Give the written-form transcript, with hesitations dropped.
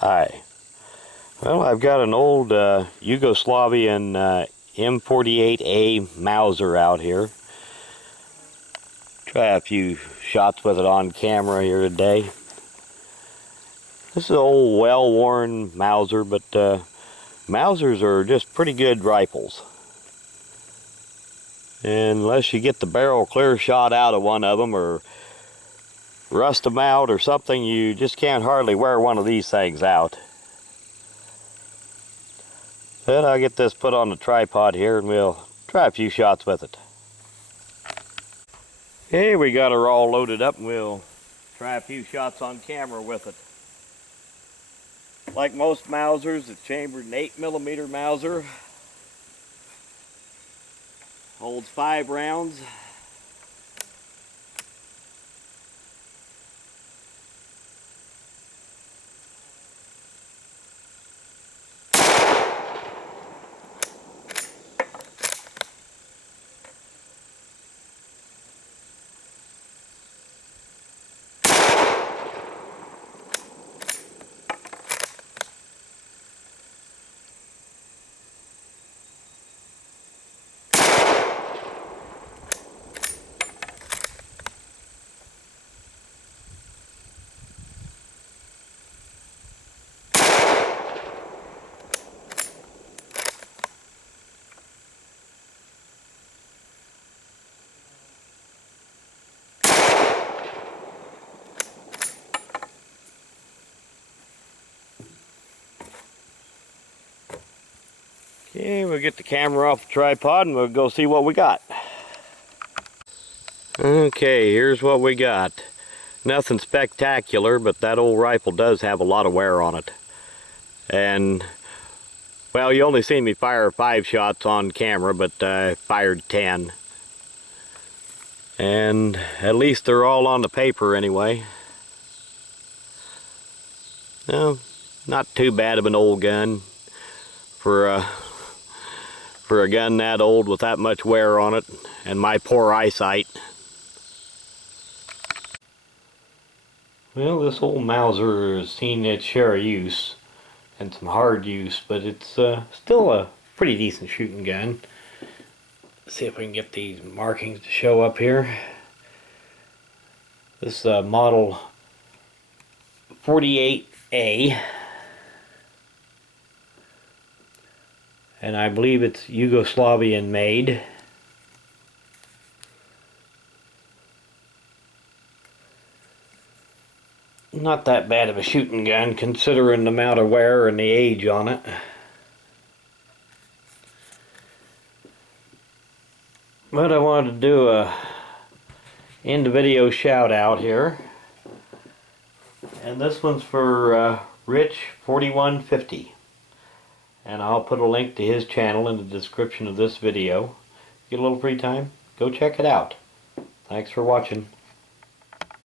Hi. Well, I've got an old Yugoslavian M48A Mauser out here. Try a few shots with it on camera here today. This is an old, well-worn Mauser, but Mausers are just pretty good rifles. And unless you get the barrel clear shot out of one of them or rust them out or something, you just can't hardly wear one of these things out. Then I'll get this put on the tripod here and we'll try a few shots with it. Okay, we got her all loaded up and we'll try a few shots on camera with it. Like most Mausers, it's chambered an 8mm Mauser. Holds 5 rounds. Okay, we'll get the camera off the tripod and we'll go see what we got. Okay, here's what we got. Nothing spectacular, but that old rifle does have a lot of wear on it. And, well, you only seen me fire 5 shots on camera, but I fired 10. And at least they're all on the paper anyway. No, not too bad of an old gun for a gun that old with that much wear on it and my poor eyesight. Well, this old Mauser has seen its share of use and some hard use, but it's still a pretty decent shooting gun. Let's see if we can get these markings to show up here. This is model 48A. And I believe it's Yugoslavian made. Not that bad of a shooting gun considering the amount of wear and the age on it. But I wanted to do a end video shout out here. And this one's for Rich 4150. And I'll put a link to his channel in the description of this video. Get a little free time, go check it out. Thanks for watching.